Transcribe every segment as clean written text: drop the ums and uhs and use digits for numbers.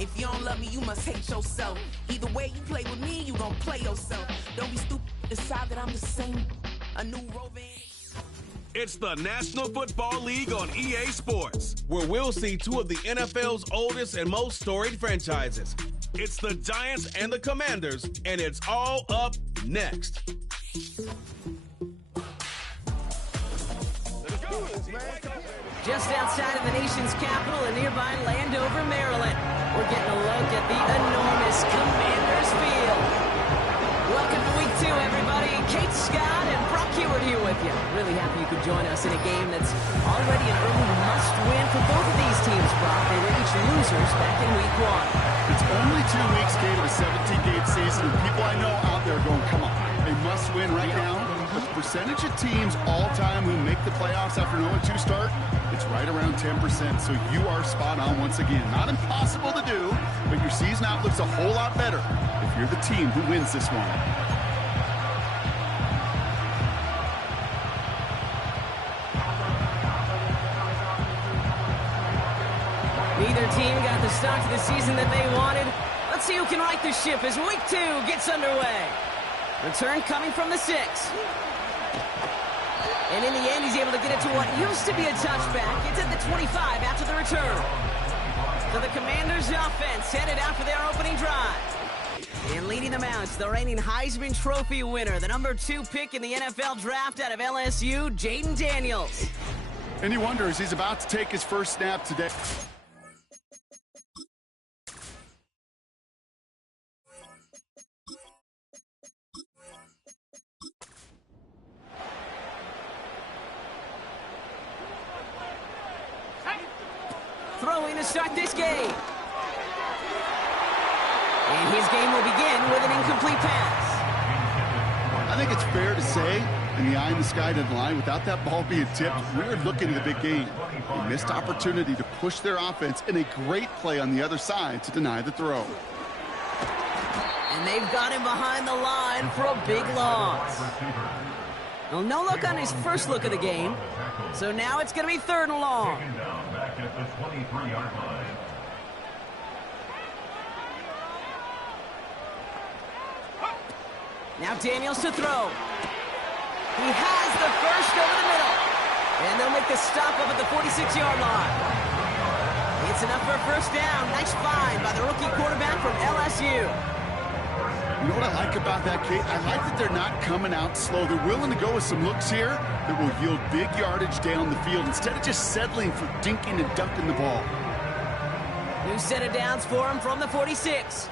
If you don't love me, you must hate yourself. Either way you play with me, you gon' play yourself. Don't be stupid, decide that I'm the same. A new roving. It's the National Football League on EA Sports, where we'll see two of the NFL's oldest and most storied franchises. It's the Giants and the Commanders, and it's all up next. Just outside of the nation's capital in nearby Landover, Maryland, we're getting a look at the enormous Commanders Field. Welcome to Week 2, everybody. Kate Scott and Brock Hewitt here with you. Really happy you could join us in a game that's already an early must-win for both of these teams, Brock. They were each losers back in Week 1. It's only 2 weeks, Kate, of a 17-game season, and people I know out there going, come on, they must win right now. But the percentage of teams all-time who make the playoffs after an 0-2 start, it's right around 10%, so you are spot on once again. Not impossible to do, but your season outlook's a whole lot better if you're the team who wins this one. Neither team got the start to the season that they wanted. Let's see who can right the ship as Week 2 gets underway. Return coming from the 6. And in the end, he's able to get it to what used to be a touchback. It's at the 25 after the return. So the Commanders' offense headed out for their opening drive. And leading them out, the reigning Heisman Trophy winner, the number 2 pick in the NFL draft out of LSU, Jaden Daniels. And he wonders, he's about to take his first snap today. Throwing to start this game. And his game will begin with an incomplete pass. I think it's fair to say, in the eye in the sky deadline, without that ball being tipped, we're looking at a big game. A missed opportunity to push their offense and a great play on the other side to deny the throw. And they've got him behind the line for a big loss. Well, no look on his first look of the game. So now it's going to be 3rd and long. Now Daniels to throw. He has the first over the middle. And they'll make the stop up at the 46-yard line. It's enough for a first down. Nice find by the rookie quarterback from LSU. You know what I like about that, Kate? I like that they're not coming out slow. They're willing to go with some looks here that will yield big yardage down the field instead of just settling for dinking and dunking the ball. New set of downs for him from the 46.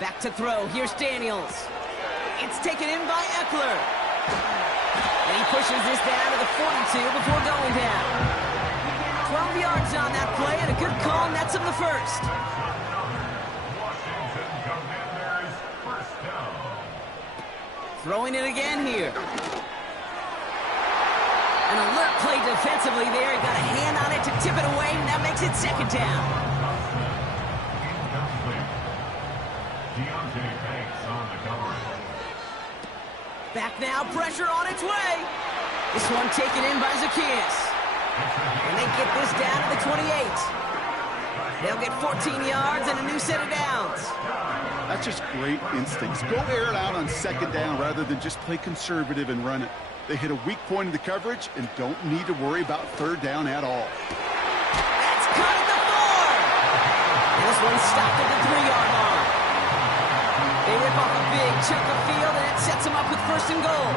Back to throw. Here's Daniels. It's taken in by Eckler. And he pushes this down to the 42 before going down. 12 yards on that play, and a good call nets him the first. Throwing it again here. An alert play defensively there. He got a hand on it to tip it away, and that makes it 2nd down. Back now, pressure on its way. This one taken in by Zacchaeus. And they get this down to the 28. They'll get 14 yards and a new set of downs. That's just great instincts. Go air it out on 2nd down rather than just play conservative and run it. They hit a weak point in the coverage and don't need to worry about 3rd down at all. That's caught at the 4. And this one's stopped at the 3-yard line. They rip off a big chunk of field, and it sets them up with 1st and goal.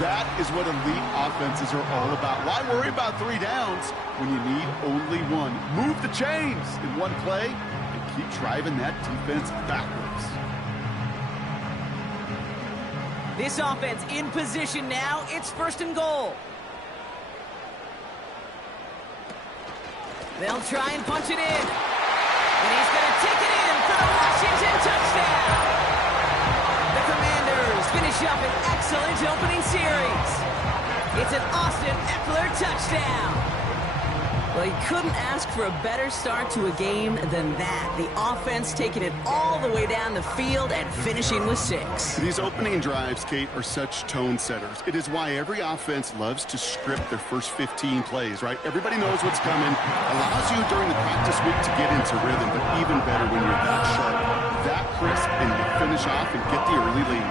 That is what elite offenses are all about. Why worry about 3 downs when you need only 1? Move the chains in one play and keep driving that defense backwards. This offense in position now. It's 1st and goal. They'll try and punch it in. And he's going to take it in for the Washington touchdown. The Commanders finish up an excellent opening series. It's an Austin Eckler touchdown. Well, you couldn't ask for a better start to a game than that. The offense taking it all the way down the field and finishing with 6. These opening drives, Kate, are such tone setters. It is why every offense loves to script their first 15 plays, right? Everybody knows what's coming. Allows you during the practice week to get into rhythm, but even better when you're that sharp, that crisp, and you finish off and get the early lead.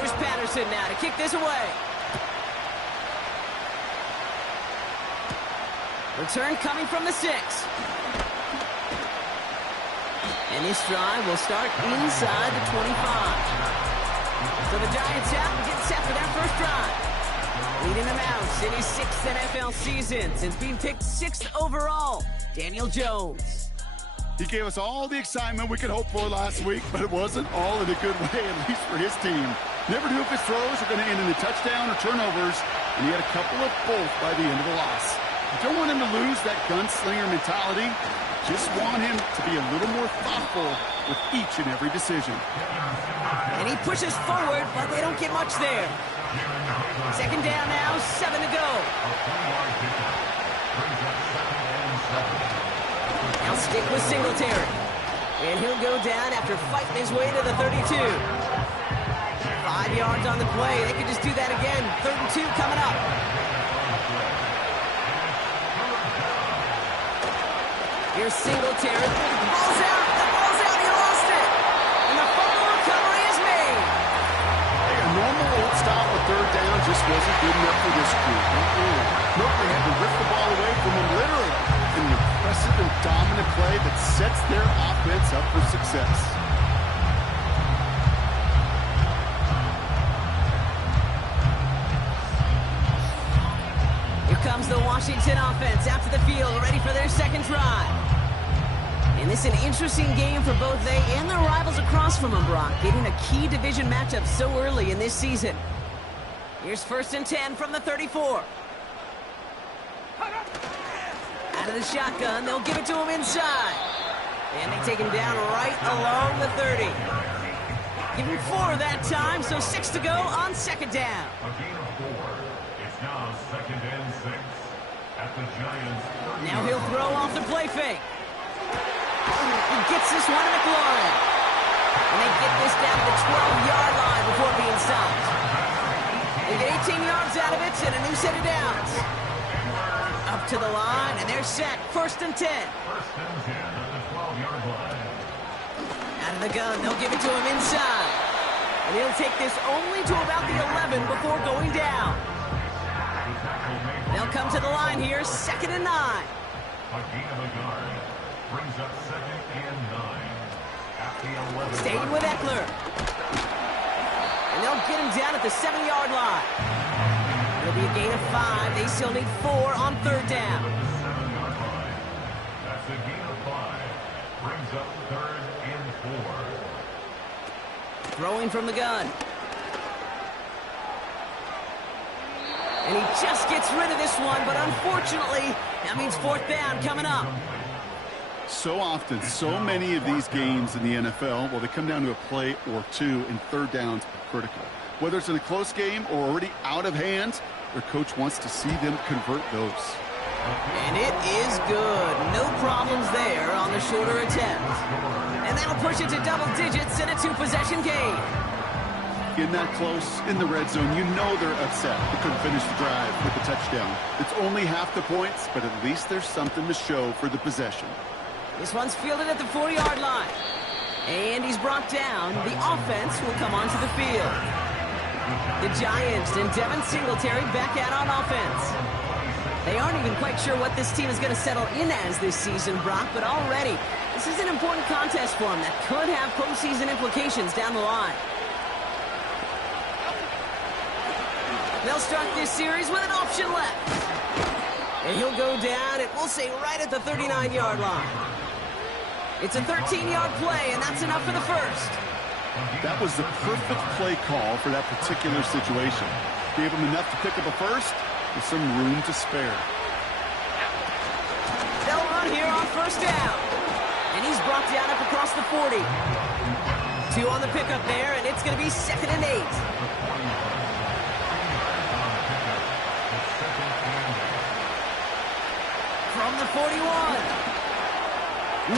Here's Patterson now to kick this away. Return coming from the 6. And this drive will start inside the 25. So the Giants out and get set for their first drive. Leading them out in his 6th NFL season since being picked 6th overall, Daniel Jones. He gave us all the excitement we could hope for last week, but it wasn't all in a good way, at least for his team. Never knew if his throws were going to end in a touchdown or turnovers, and he had a couple of both by the end of the loss. You don't want him to lose that gunslinger mentality. Just want him to be a little more thoughtful with each and every decision. And he pushes forward, but they don't get much there. 2nd down now, 7 to go. Now stick with Singletary. And he'll go down after fighting his way to the 32. 5 yards on the play. They could just do that again. 3rd and 2 coming up. Here's Singletary. The ball's out. The ball's out. He lost it. And the fumble recovery is made. Hey, a normal old style of 3rd down just wasn't good enough for this crew. Nope, they had to rip the ball away from him literally. An impressive and dominant play that sets their offense up for success. Here comes the Washington offense out to the field, ready for their 2nd drive. And this is an interesting game for both they and their rivals across from them, Brock, getting a key division matchup so early in this season. Here's 1st and 10 from the 34. Out of the shotgun, they'll give it to him inside. And they take him down right along the 30. Give him 4 that time, so 6 to go on 2nd down. It's now 2nd and 6 at the Giants. Now he'll throw off the play fake. He gets this one to McLaurin. And they get this down to the 12-yard line before being stopped. They get 18 yards out of it and a new set of downs. Up to the line, and they're set. 1st and 10. 1st and 10 at the 12-yard line. Out of the gun, they'll give it to him inside. And he'll take this only to about the 11 before going down. They'll come to the line here, 2nd and 9. A gain of a yard brings up 2nd and 9 at the 11. Staying with Eckler. And they'll get him down at the 7-yard line. It'll be a gain of 5. They still need 4 on 3rd down. 7-yard line. That's a gain of 5. Brings up 3rd and 4. Throwing from the gun. And he just gets rid of this one, but unfortunately, that means 4th down coming up. So often, so many of these games in the NFL, well, they come down to a play or 2, and 3rd downs are critical. Whether it's in a close game or already out of hand, their coach wants to see them convert those. And it is good. No problems there on the shorter attempt. And that'll push it to double digits in a 2-possession game. In that close, in the red zone, you know they're upset. They couldn't finish the drive with the touchdown. It's only half the points, but at least there's something to show for the possession. This one's fielded at the 40-yard line. And he's brought down. The offense will come onto the field. The Giants and Devin Singletary back out on offense. They aren't even quite sure what this team is going to settle in as this season, Brock, but already this is an important contest for them that could have postseason implications down the line. They'll start this series with an option left. And he'll go down, and we'll say right at the 39-yard line. It's a 13-yard play, and that's enough for the first. That was the perfect play call for that particular situation. Gave him enough to pick up a first with some room to spare. They'll run here on 1st down. And he's brought down up across the 40. 2 on the pickup there, and it's going to be 2nd and 8.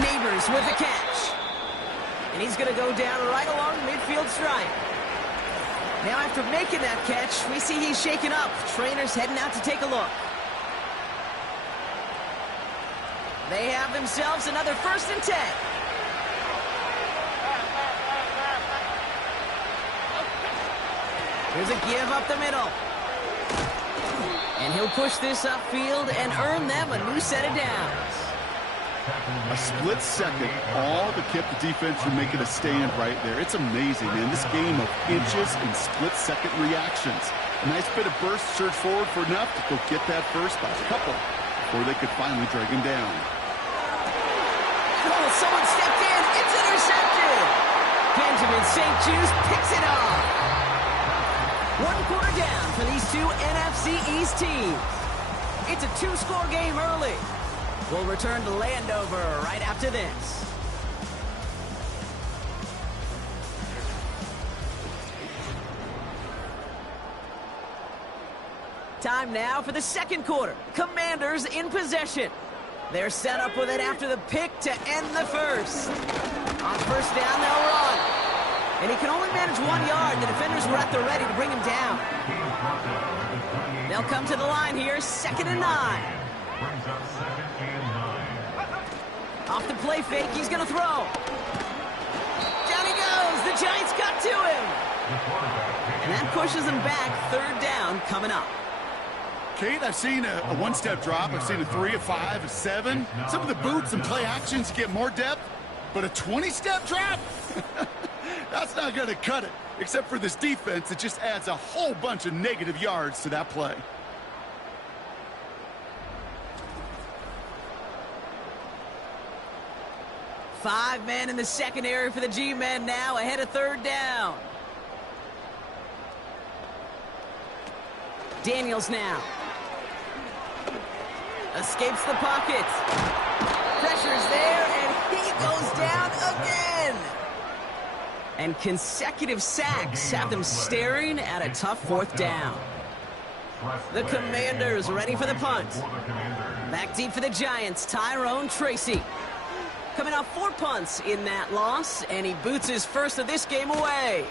Neighbors with the catch. And he's going to go down right along the midfield stripe. Now after making that catch, we see he's shaken up. Trainers heading out to take a look. They have themselves another 1st and 10. Here's a give up the middle. And he'll push this upfield and earn them a new set of downs. A split second, all but kept the defense from making a stand right there. It's amazing, man. This game of inches and split-second reactions. A nice bit of burst, surge forward for enough to go get that first by a couple before they could finally drag him down. Oh, someone stepped in. It's intercepted. Benjamin St. Juice picks it off. 1 quarter down for these two NFC East teams. It's a 2-score game early. We'll return to Landover right after this. Time now for the 2nd quarter. Commanders in possession. They're set up with it after the pick to end the 1st. On 1st down, they'll run. And he can only manage 1 yard. The defenders were at the ready to bring him down. They'll come to the line here, 2nd and 9. Brings up 2nd and 9. Off the play fake, he's going to throw. Down he goes. The Giants got to him. And that pushes him back. 3rd down coming up. Kate, I've seen a one-step drop. I've seen a 3, a 5, a 7. Some of the boots and play actions get more depth, but a 20-step drop? That's not going to cut it. Except for this defense, it just adds a whole bunch of negative yards to that play. Five men in the secondary for the G-men now ahead of 3rd down. Daniels now. Escapes the pocket. Pressure's there, and he goes down again. And consecutive sacks have them staring at a tough 4th down. The Commanders ready for the punt. Back deep for the Giants, Tyrone Tracy. Coming off 4 punts in that loss, and he boots his 1st of this game away.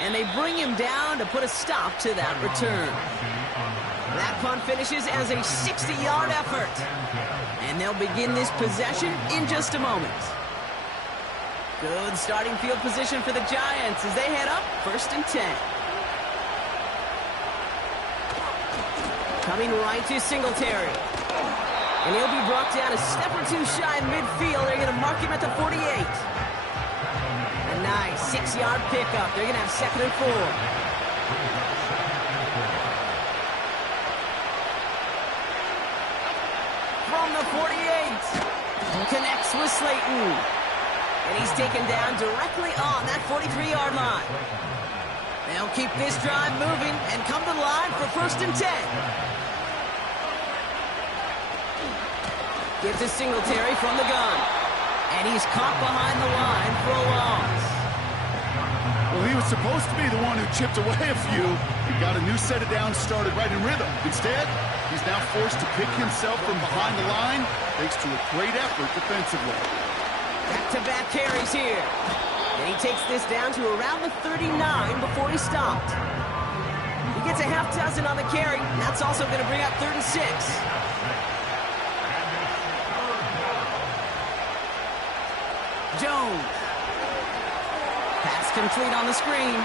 And they bring him down to put a stop to that return. That punt finishes as a 60-yard effort. And they'll begin this possession in just a moment. Good starting field position for the Giants as they head up 1st and 10. Coming right to Singletary. And he'll be brought down a step or 2 shy in midfield. They're going to mark him at the 48. A nice 6-yard pickup. They're going to have 2nd and 4. From the 48. Connects with Slayton. And he's taken down directly on that 43-yard line. They'll keep this drive moving and come to the line for 1st and 10. Gives to Singletary from the gun. And he's caught behind the line for a loss. Well, he was supposed to be the one who chipped away a few. He got a new set of downs started right in rhythm. Instead, he's now forced to pick himself from behind the line thanks to a great effort defensively. Back-to-back carries here. And he takes this down to around the 39 before he stopped. He gets a half dozen on the carry. And that's also going to bring up 3rd and 6. Jones. Pass complete on the screen.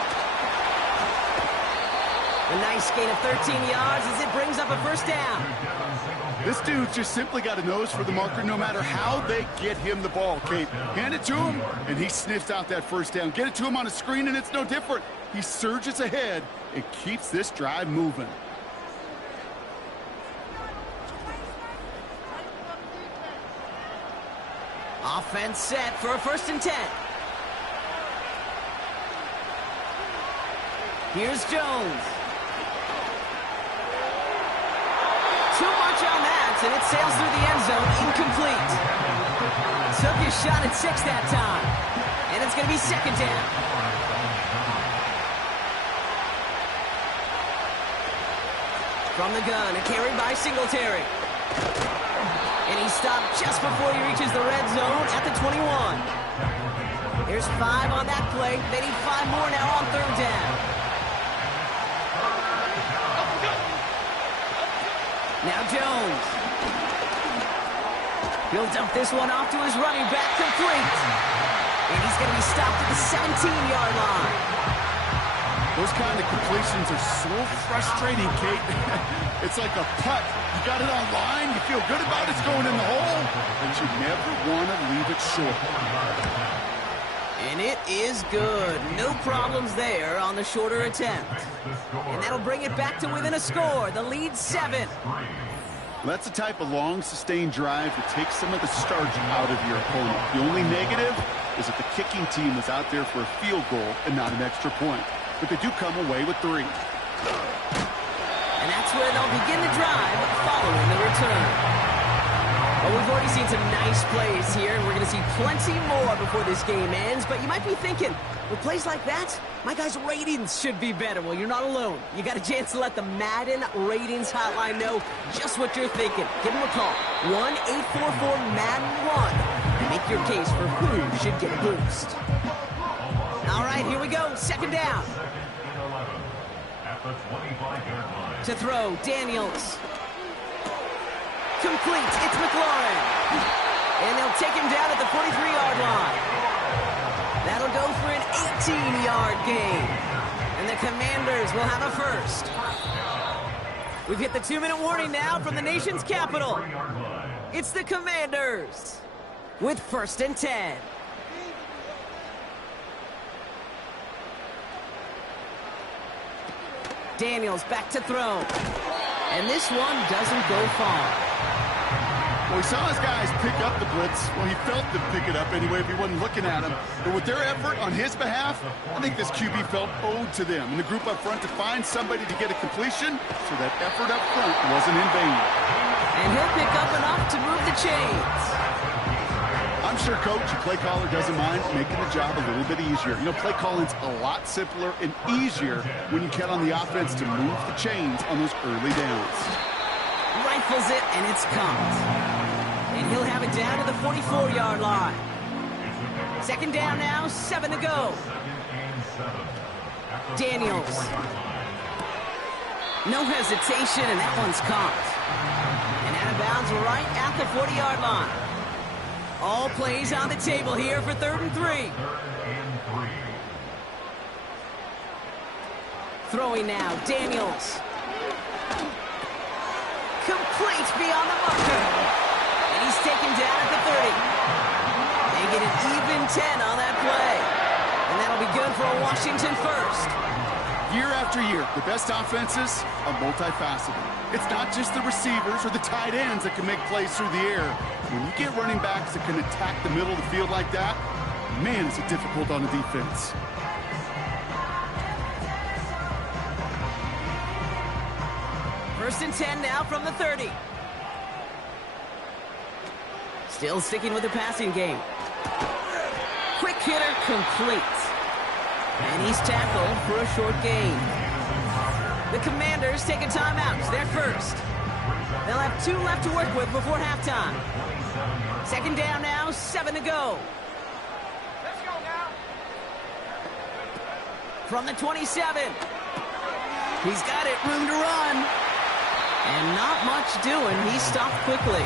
A nice gain of 13 yards as it brings up a 1st down. This dude just simply got a nose for the marker no matter how they get him the ball, Kate. Hand it to him, and he sniffs out that 1st down. Get it to him on a screen, and it's no different. He surges ahead and keeps this drive moving. Offense set for a 1st and 10. Here's Jones. Too much on that, and it sails through the end zone, incomplete. Took his shot at 6 that time, and it's going to be 2nd down. From the gun, a carry by Singletary. And he stopped just before he reaches the red zone at the 21. Here's 5 on that play. They need 5 more now on 3rd down. Now Jones. He'll dump this one off to his running back, complete. And he's going to be stopped at the 17-yard line. Those kind of completions are so frustrating, Kate. It's like a putt. You got it on line, you feel good about it's going in the hole, but you never want to leave it short. And it is good. No problems there on the shorter attempt. And that'll bring it back to within a score. The lead 7. That's the type of long, sustained drive that takes some of the starch out of your opponent. The only negative is that the kicking team was out there for a field goal and not an extra point. But they do come away with 3. And that's where they'll begin the drive following the return. Well, we've already seen some nice plays here, and we're going to see plenty more before this game ends. But you might be thinking, with plays like that, my guys' ratings should be better. Well, you're not alone. You got a chance to let the Madden ratings hotline know just what you're thinking. Give them a call, 1-844-MADDEN-1, and make your case for who should get a boost. All right, here we go. 2nd down. To throw, Daniels. Complete. It's McLaurin. And they'll take him down at the 43-yard line. That'll go for an 18-yard gain. And the Commanders will have a first. We've hit the 2-minute warning now from the nation's capital. It's the Commanders with 1st and 10. Daniels back to throw. And this one doesn't go far. Well, we saw his guys pick up the blitz. Well, he felt them pick it up anyway if he wasn't looking at him. But with their effort on his behalf, I think this QB felt owed to them and the group up front to find somebody to get a completion, so that effort up front wasn't in vain. And he'll pick up enough to move the chains. I'm sure coach and play caller doesn't mind making the job a little bit easier. You know, play calling's a lot simpler and easier when you count on the offense to move the chains on those early downs. Rifles it, and it's caught. And he'll have it down to the 44-yard line. 2nd down now, 7 to go. Daniels. No hesitation, and that one's caught. And out of bounds right at the 40-yard line. All plays on the table here for 3rd and 3. Throwing now, Daniels. Complete beyond the marker. And he's taken down at the 30. They get an even 10 on that play. And that'll be good for a Washington first. Year after year, the best offenses are multifaceted. It's not just the receivers or the tight ends that can make plays through the air. When you get running backs that can attack the middle of the field like that, man, is it difficult on the defense. First and 10 now from the 30. Still sticking with the passing game. Quick hitter complete. And he's tackled for a short gain. The Commanders take a timeout. They're first. They'll have 2 left to work with before halftime. 2nd down now, 7 to go. Let's go now. From the 27. He's got it, room to run. And not much doing. He stopped quickly.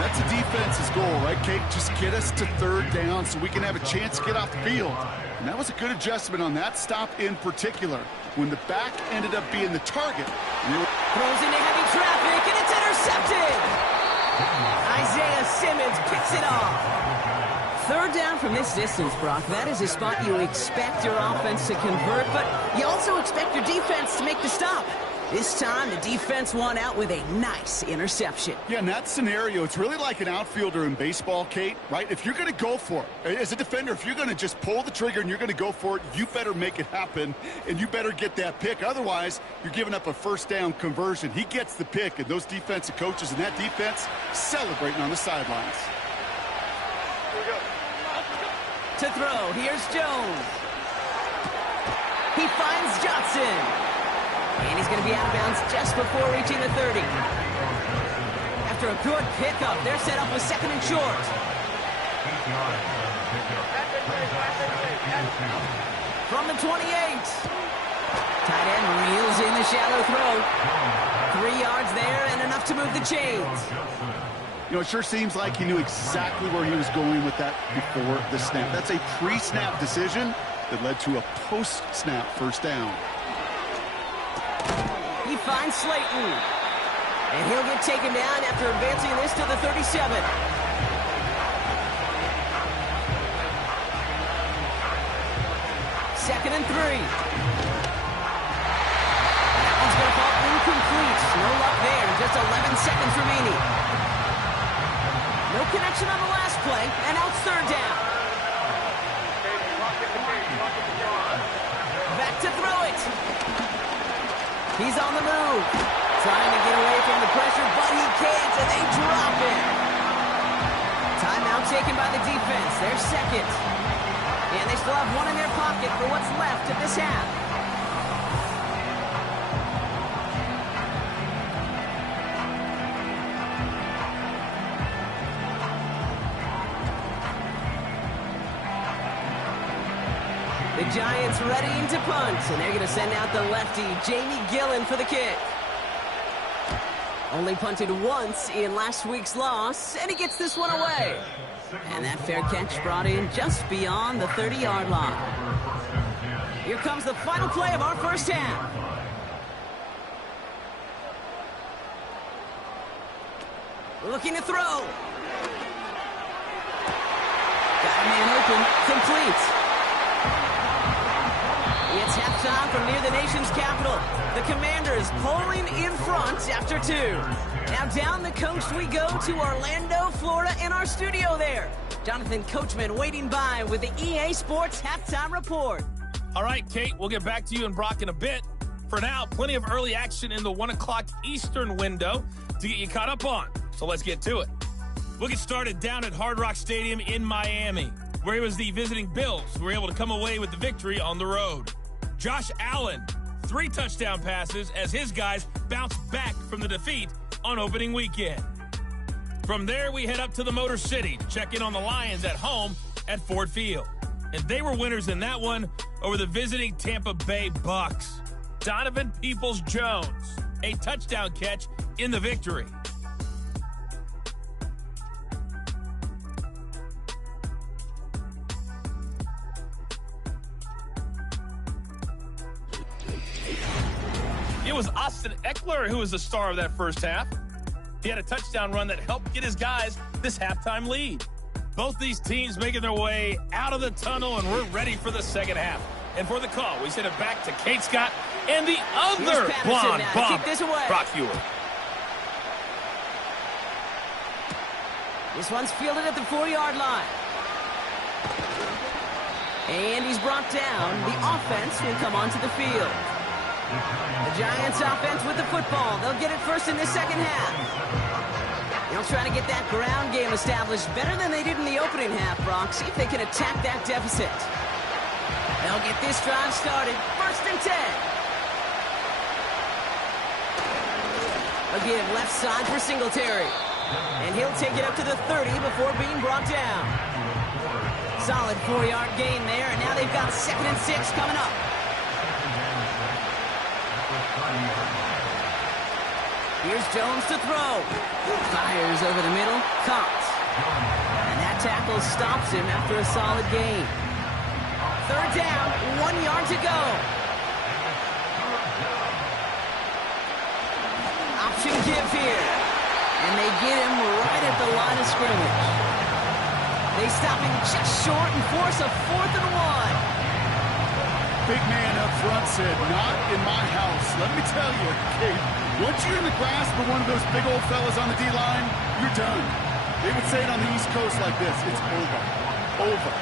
That's the defense's goal, right, Kate? Just get us to 3rd down so we can have a chance to get off the field. And that was a good adjustment on that stop in particular. When the back ended up being the target. Throws into heavy traffic, and it's intercepted. Isaiah Simmons picks it off. 3rd down from this distance, Brock. That is a spot you expect your offense to convert, but you also expect your defense to make the stop. This time, the defense won out with a nice interception. Yeah, in that scenario, it's really like an outfielder in baseball, Kate, right? If you're going to go for it, as a defender, if you're going to just pull the trigger and you're going to go for it, you better make it happen, and you better get that pick. Otherwise, you're giving up a 1st down conversion. He gets the pick, and those defensive coaches and that defense celebrating on the sidelines. To throw, here's Jones. He finds Johnson. And he's going to be out of bounds just before reaching the 30. After after a good pickup. They're set up with second and short. 8 yards on the pickup. Brings up second and 2. From the 28. Tight end reels in the shallow throw. 3 yards there and enough to move the chains. You know, it sure seems like he knew exactly where he was going with that before the snap. That's a pre-snap decision that led to a post-snap first down. He finds Slayton. And he'll get taken down after advancing this to the 37. Second and 3. That one's going to fall incomplete. No luck there. Just 11 seconds remaining. No connection on the last play, and now it's third down. Back to throw it. He's on the move. Trying to get away from the pressure, but he can't, and they drop it. Timeout taken by the defense. They're second. And they still have one in their pocket for what's left of this half. The Giants readying to punt, and they're going to send out the lefty, Jamie Gillen, for the kick. Only punted once in last week's loss, and he gets this one away. And that fair catch brought in just beyond the 30-yard line. Here comes the final play of our first half. Looking to throw. Got a man open, complete. It's halftime from near the nation's capital. The Commanders pulling in front after 2. Now down the coast we go to Orlando, Florida, in our studio there. Jonathan Coachman waiting by with the EA Sports Halftime Report. All right, Kate, we'll get back to you and Brock in a bit. For now, plenty of early action in the 1 o'clock Eastern window to get you caught up on. So let's get to it. We'll get started down at Hard Rock Stadium in Miami, where it was the visiting Bills who were able to come away with the victory on the road. Josh Allen, 3 touchdown passes as his guys bounce back from the defeat on opening weekend. From there, we head up to the Motor City to check in on the Lions at home at Ford Field. And they were winners in that one over the visiting Tampa Bay Bucks. Donovan Peoples-Jones, a touchdown catch in the victory. It was Austin Eckler who was the star of that first half. He had a touchdown run that helped get his guys this halftime lead. Both these teams making their way out of the tunnel, and we're ready for the second half. And for the call, we send it back to Kate Scott and the other blonde bomb, Brock Hewitt. This one's fielded at the 4-yard line. And he's brought down. The offense will come onto the field. The Giants offense with the football. They'll get it first in the second half. They'll try to get that ground game established better than they did in the opening half, Brock. See if they can attack that deficit. They'll get this drive started. First and 10. They'll give left side for Singletary. And he'll take it up to the 30 before being brought down. Solid 4-yard gain there, and now they've got 2nd and 6 coming up. Here's Jones to throw. Fires over the middle. Caught. And that tackle stops him after a solid gain. Third down, 1 yard to go. Option give here. And they get him right at the line of scrimmage. They stop him just short and force a 4th and 1. Big man up front said, not in my house. Let me tell you, Kate, once you're in the grasp of one of those big old fellas on the D-line, you're done. They would say it on the East Coast like this. It's over. Over.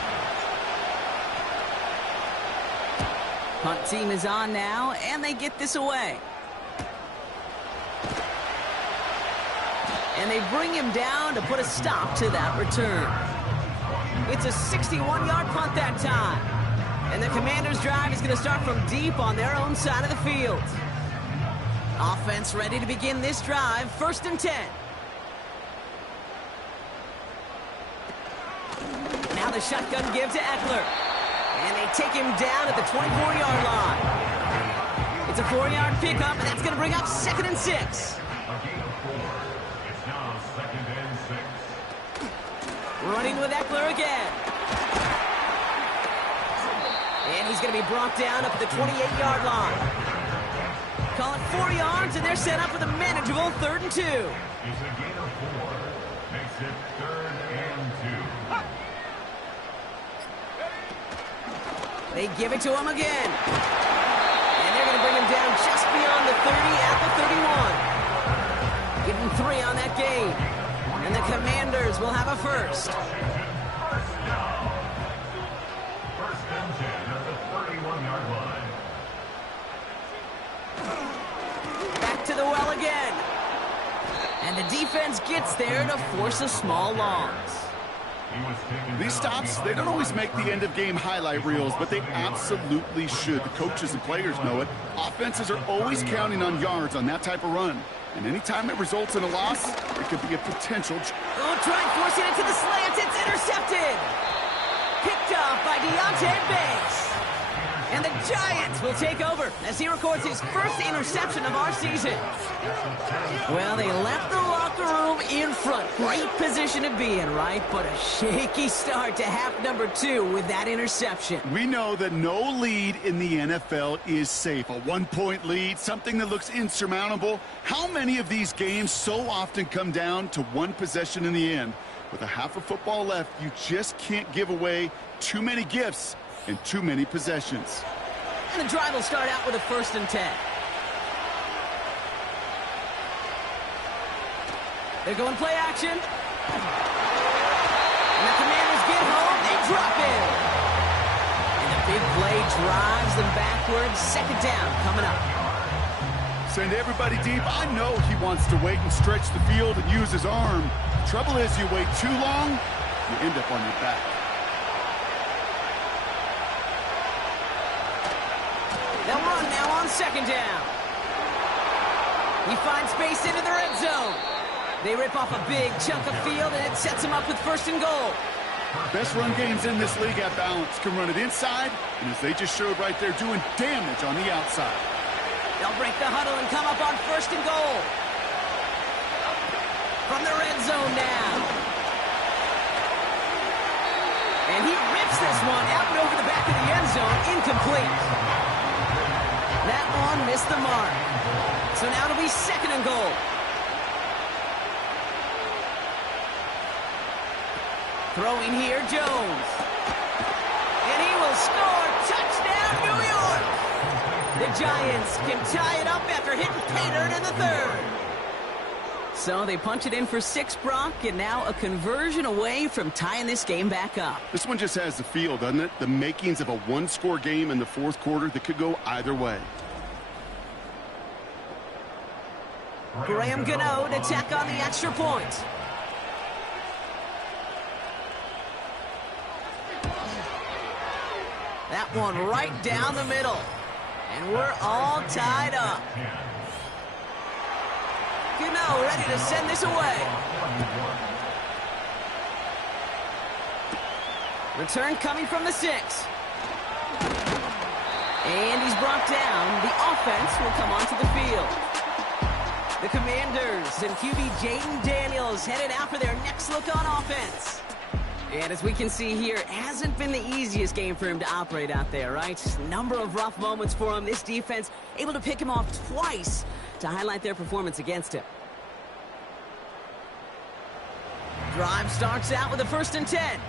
Punt team is on now, and they get this away. And they bring him down to put a stop to that return. It's a 61-yard punt that time. And the Commanders' drive is going to start from deep on their own side of the field. Offense ready to begin this drive. First and 10. the shotgun give to Eckler. And they take him down at the 24-yard line. It's a 4-yard pickup, and that's going to bring up 2nd and 6. A gain of 4. It's now 2nd and 6. Running with Eckler again. And he's going to be brought down up at the 28-yard line. Call it 4 yards, and they're set up with a manageable 3rd and 2. It's a gain of 4. Makes it 3rd and 2. They give it to him again. And they're going to bring him down just beyond the 30 at the 31. Give him 3 on that game. And the Commanders will have a first. First down. 1st and 10 at the 31-yard line. Back to the well again. And the defense gets there to force a small loss. These stops, they don't always make the end-of-game highlight reels, but they absolutely should. The coaches and players know it. Offenses are always counting on yards on that type of run. And anytime it results in a loss, it could be a potential... Oh, trying forcing it to the slant. It's intercepted. Picked off by Deontay Banks. And the Giants will take over as he records his first interception of our season. Well, they left the locker room in front. Great position to be in, right? But a shaky start to half number 2 with that interception. We know that no lead in the NFL is safe. A 1-point lead, something that looks insurmountable. How many of these games so often come down to one possession in the end? With a half of football left, you just can't give away too many gifts and too many possessions. And the drive will start out with a 1st and 10. They're going play action. And the Commanders get home. They drop it. And the big play drives them backwards. 2nd down coming up. Send everybody deep. I know he wants to wait and stretch the field and use his arm. The trouble is, you wait too long, you end up on your back. They'll run now on 2nd down. He finds space into the red zone. They rip off a big chunk of field, and it sets him up with 1st and goal. Best run games in this league at balance. Can run it inside, and as they just showed right there, doing damage on the outside. They'll break the huddle and come up on 1st and goal. From the red zone now. And he rips this one out and over the back of the end zone. Incomplete. That one missed the mark. So now it'll be 2nd and goal. Throwing here, Jones. And he will score. Touchdown, New York. The Giants can tie it up after hitting pay dirt in the 3rd. So they punch it in for 6, Brock, and now a conversion away from tying this game back up. This one just has the feel, doesn't it? The makings of a 1-score game in the 4th quarter that could go either way. Graham Gano to tack on the extra point. That one right down the middle. And we're all tied up. Gano ready to send this away. Return coming from the 6. And he's brought down. The offense will come onto the field. The Commanders and QB Jaden Daniels headed out for their next look on offense. And as we can see here, it hasn't been the easiest game for him to operate out there, right? Number of rough moments for him. This defense able to pick him off twice to highlight their performance against him. Drive starts out with a 1st and 10.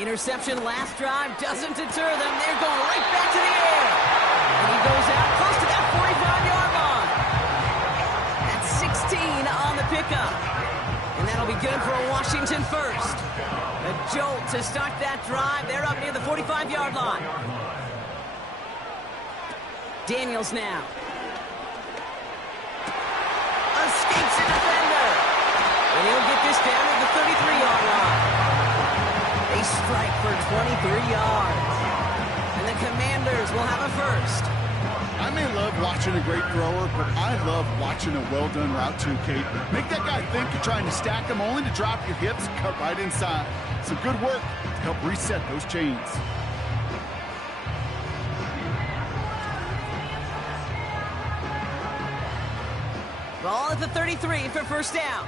Interception last drive doesn't deter them. They're going right back to the air. And he goes out close to that 45-yard line. That's 16 on the pickup. And that'll be good for a Washington first. A jolt to start that drive. They're up near the 45-yard line. Daniels now. Escapes a defender. And he'll get this down to the 33-yard line. They strike for 23 yards. And the Commanders will have a first. I'm may love watching a great thrower, but I love watching a well-done route too, Kate. Make that guy think you're trying to stack him only to drop your hips, cut right inside. Some good work to help reset those chains. Ball at the 33 for first down.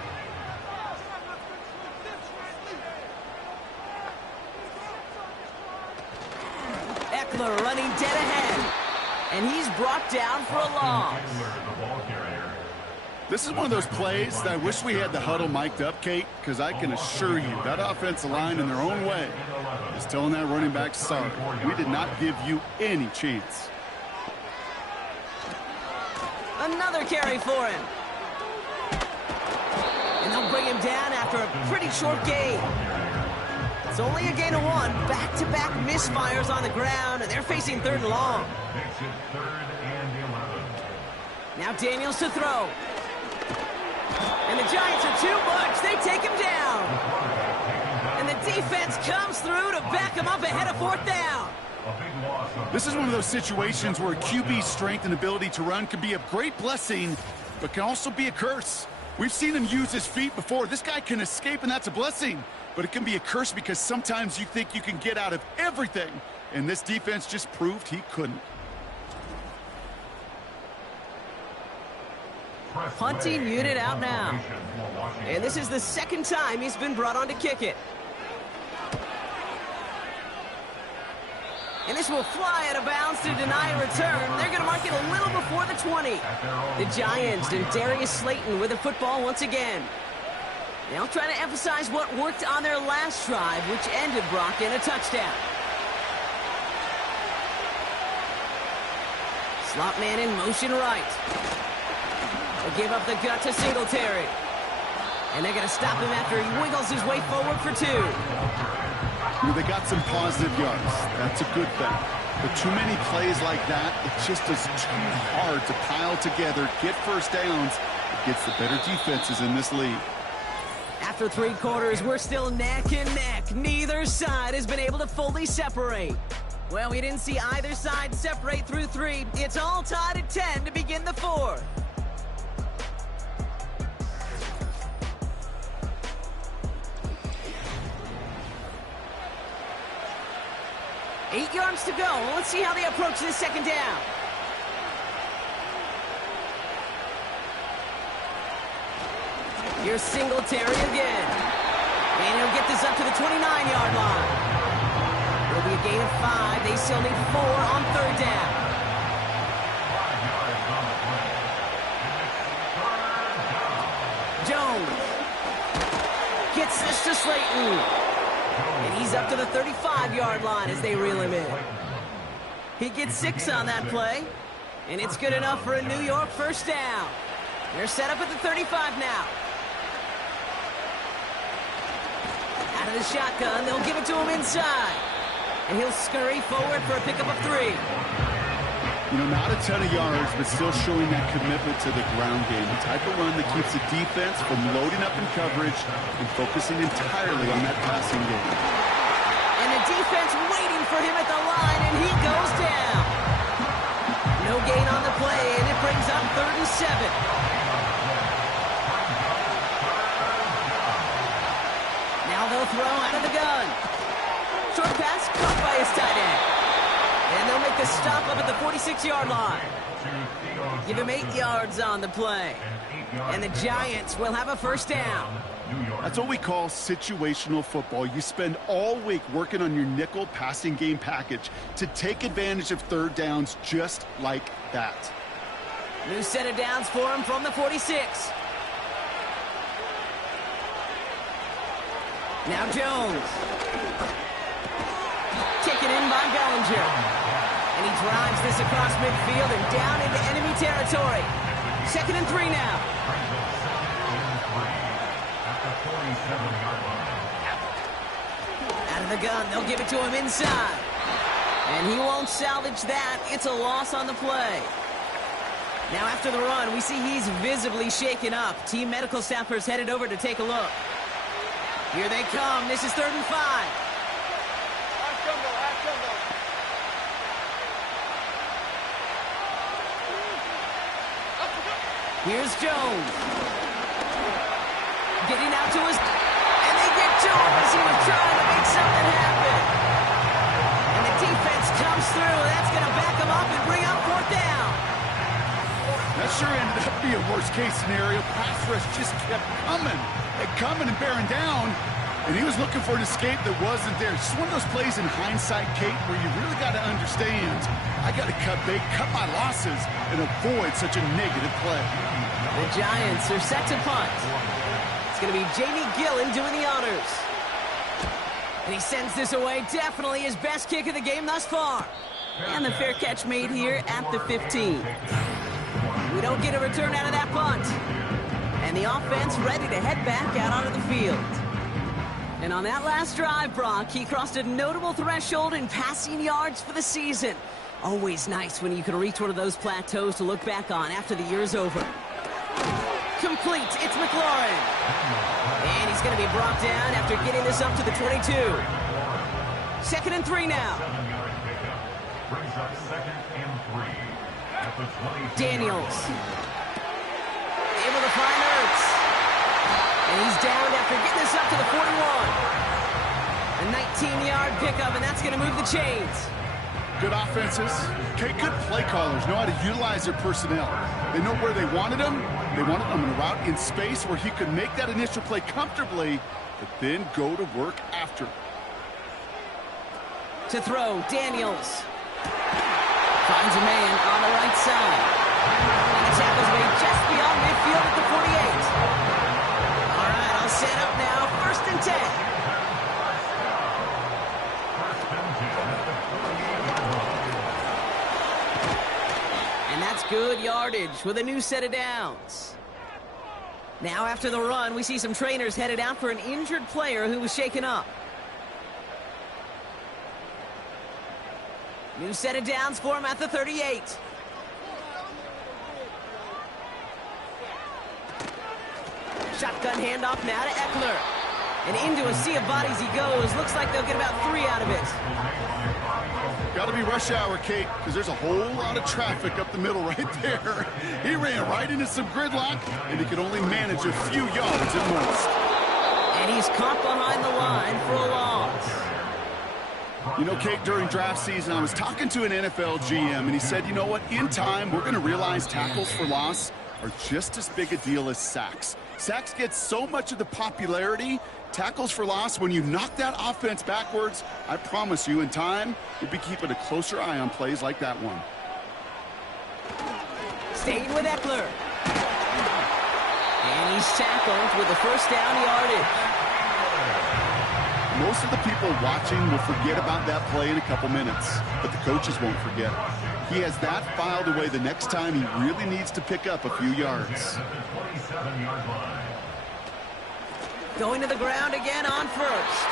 Eckler running dead ahead. And he's brought down for a loss. This is one of those plays that I wish we had the huddle mic'd up, Kate, because I can assure you that offensive line in their own way is telling that running back, sorry, we did not give you any chance. Another carry for him. And they'll bring him down after a pretty short gain. It's only a gain of 1. Back-to-back misfires on the ground, and they're facing 3rd and long. Makes it 3rd and 11. Now Daniels to throw. And the Giants are too much. They take him down. And the defense comes through to back him up ahead of 4th down. This is one of those situations where QB's strength and ability to run can be a great blessing, but can also be a curse. We've seen him use his feet before. This guy can escape, and that's a blessing. But it can be a curse because sometimes you think you can get out of everything, and this defense just proved he couldn't. Punting unit out now. And this is the 2nd time he's been brought on to kick it. And this will fly out of bounds to deny a return. They're going to mark it a little before the 20. The Giants and Darius Slayton with the football once again. They'll try to emphasize what worked on their last drive, which ended Brock in a touchdown. Slot man in motion right. They give up the gut to Singletary. And they're going to stop him after he wiggles his way forward for 2. They got some positive yards. That's a good thing. But too many plays like that, it just is too hard to pile together, get first downs against the better defenses in this league. After 3 quarters, we're still neck and neck. Neither side has been able to fully separate. Well, we didn't see either side separate through 3. It's all tied at 10 to begin the 4th. Eight yards to go. Let's see how they approach this 2nd down. Here's Singletary again. And he'll get this up to the 29-yard line. It'll be a gain of 5. They still need 4 on 3rd down. 5 yards on the play. Jones gets this to Slayton. And he's up to the 35-yard line as they reel him in. He gets 6 on that play. And it's good enough for a New York first down. They're set up at the 35 now. Out of the shotgun, they'll give it to him inside. And he'll scurry forward for a pickup of 3. You know, not a ton of yards, but still showing that commitment to the ground game. The type of run that keeps the defense from loading up in coverage and focusing entirely on that passing game. And the defense waiting for him at the line, and he goes down. No gain on the play, and it brings up 3rd and 7. Now they'll throw out of the gun. Short pass caught by his tight end. And they'll make the stop up at the 46-yard line. Give him 8 yards on the play. And the Giants will have a first down. That's what we call situational football. You spend all week working on your nickel passing game package to take advantage of 3rd downs just like that. New set of downs for him from the 46. Now Jones. Taken in by Bellinger. And he drives this across midfield and down into enemy territory. 2nd and 3 now. Out of the gun, they'll give it to him inside. And he won't salvage that. It's a loss on the play. Now after the run, we see he's visibly shaken up. Team medical staffers headed over to take a look. Here they come. This is 3rd and 5. Here's Jones. Getting out to his... And they get to him as he was trying to make something happen. And the defense comes through. That's going to back him up and bring up 4th down. That sure ended up being a worst-case scenario. Pass rush just kept coming and bearing down. And he was looking for an escape that wasn't there. It's just one of those plays in hindsight, Kate, where you really got to understand, I got to cut bait, cut my losses, and avoid such a negative play. The Giants are set to punt. It's going to be Jamie Gillen doing the honors. And he sends this away. Definitely his best kick of the game thus far. And the fair catch made here at the 15. We don't get a return out of that punt. And the offense ready to head back out onto the field. And on that last drive, Brock, he crossed a notable threshold in passing yards for the season. Always nice when you can reach one of those plateaus to look back on after the year's over. Complete. It's McLaurin. And he's going to be brought down after getting this up to the 22. 2nd and 3 now. Brings up 2nd and 3 at the 22. Daniels. Able to find Ertz. And he's down after getting this up to the 41. A 19-yard pickup, and that's going to move the chains. Good offenses. Okay, good play callers know how to utilize their personnel. They know where they wanted them. They wanted them in a route in space where he could make that initial play comfortably, but then go to work after. To throw, Daniels. Finds a man on the right side. And the tackle's made just beyond midfield at the 48. All right, all set up now. 1st and 10. And that's good yardage with a new set of downs. Now after the run, we see some trainers headed out for an injured player who was shaken up. New set of downs for him at the 38. Shotgun handoff now to Eckler. And into a sea of bodies he goes. Looks like they'll get about 3 out of it. Got to be rush hour, Kate, because there's a whole lot of traffic up the middle right there. He ran right into some gridlock, and he could only manage a few yards at most. And he's caught behind the line for a loss. You know, Kate, during draft season, I was talking to an NFL GM, and he said, you know what, in time, we're going to realize tackles for loss are just as big a deal as sacks. Sacks get so much of the popularity. Tackles for loss, when you knock that offense backwards, I promise you, in time, you'll be keeping a closer eye on plays like that one. Staying with Eckler. And he's tackled with the 1st down yardage. Most of the people watching will forget about that play in a couple minutes, but the coaches won't forget. He has that filed away the next time he really needs to pick up a few yards. Going to the ground again on 1st.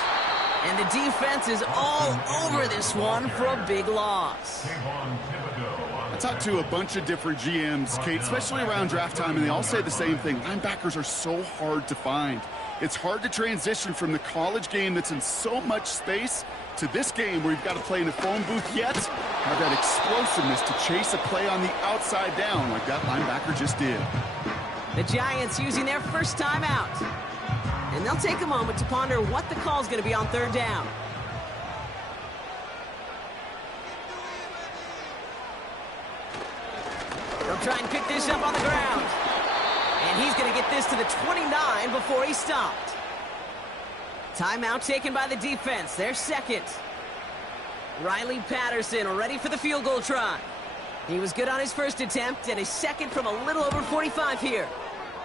And the defense is all over this one for a big loss. I talked to a bunch of different GMs, Kate, especially around draft time, and they all say the same thing. Linebackers are so hard to find. It's hard to transition from the college game that's in so much space to this game where you've got to play in a phone booth yet have that explosiveness to chase a play on the outside down like that linebacker just did. The Giants using their first timeout. And they'll take a moment to ponder what the call is going to be on 3rd down. They'll try and pick this up on the ground. And he's going to get this to the 29 before he stopped. Timeout taken by the defense. Their 2nd. Riley Patterson ready for the field goal try. He was good on his 1st attempt and a 2nd from a little over 45 here.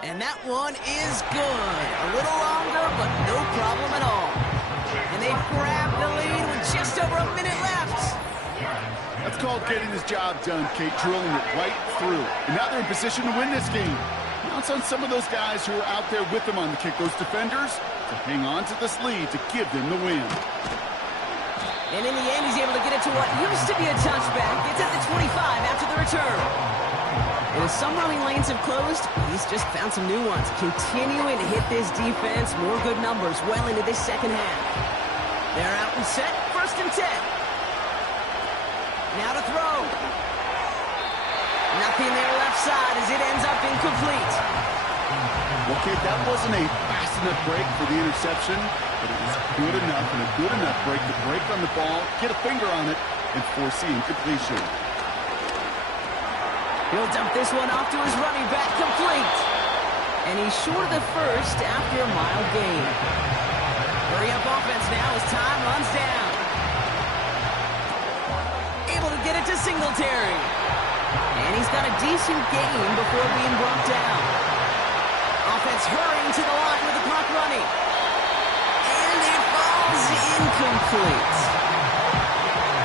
And that one is good. A little longer, but no problem at all. And they've grabbed the lead with just over a minute left. That's called getting his job done, Kate, drilling it right through. And now they're in position to win this game. Now it's on some of those guys who are out there with them on the kick, those defenders, to hang on to this lead to give them the win. And in the end, he's able to get it to what used to be a touchback. It's at the 25 after the return. And as some running lanes have closed, he's just found some new ones. Continuing to hit this defense, more good numbers well into this 2nd half. They're out and set, 1st and 10. Now to throw. Nothing there left side as it ends up incomplete. Okay, that wasn't a fast enough break for the interception, but it was good enough and a good enough break to break on the ball, get a finger on it, and force the incompletion. He'll dump this one off to his running back, complete. And he's short of the first after a mile gain. Hurry up offense now as time runs down. Able to get it to Singletary. And he's got a decent gain before being brought down. Offense hurrying to the line with the clock running. And it falls incomplete.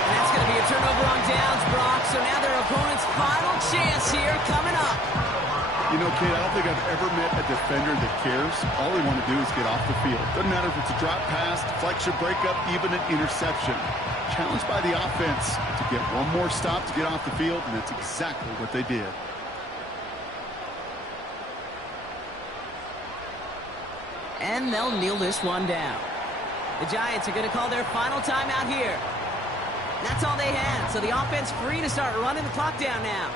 And that's going to be a turnover on downs, Brock. So now their opponent's final chance here coming up. You know, Kate, I don't think I've ever met a defender that cares. All they want to do is get off the field. Doesn't matter if it's a drop pass, deflection, breakup, even an interception. Challenged by the offense to get one more stop to get off the field, and that's exactly what they did. And they'll kneel this one down. The Giants are going to call their final timeout here. That's all they had, so the offense free to start running the clock down now.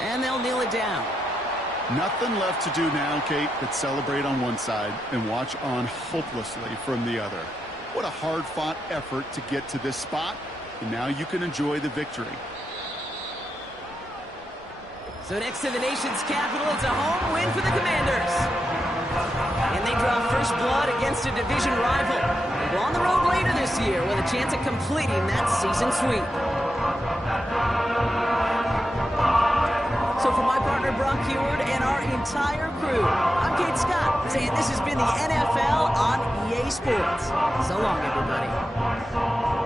And they'll kneel it down. Nothing left to do now, Kate, but celebrate on one side and watch on hopelessly from the other. What a hard-fought effort to get to this spot, and now you can enjoy the victory. So next to the nation's capital, it's a home win for the Commanders. And they draw first blood against a division rival. They'll go on the road later this year with a chance at completing that season sweep. So for my partner, Brock Heward, and our entire crew, I'm Kate Scott, saying this has been the NFL on EA Sports. So long, everybody.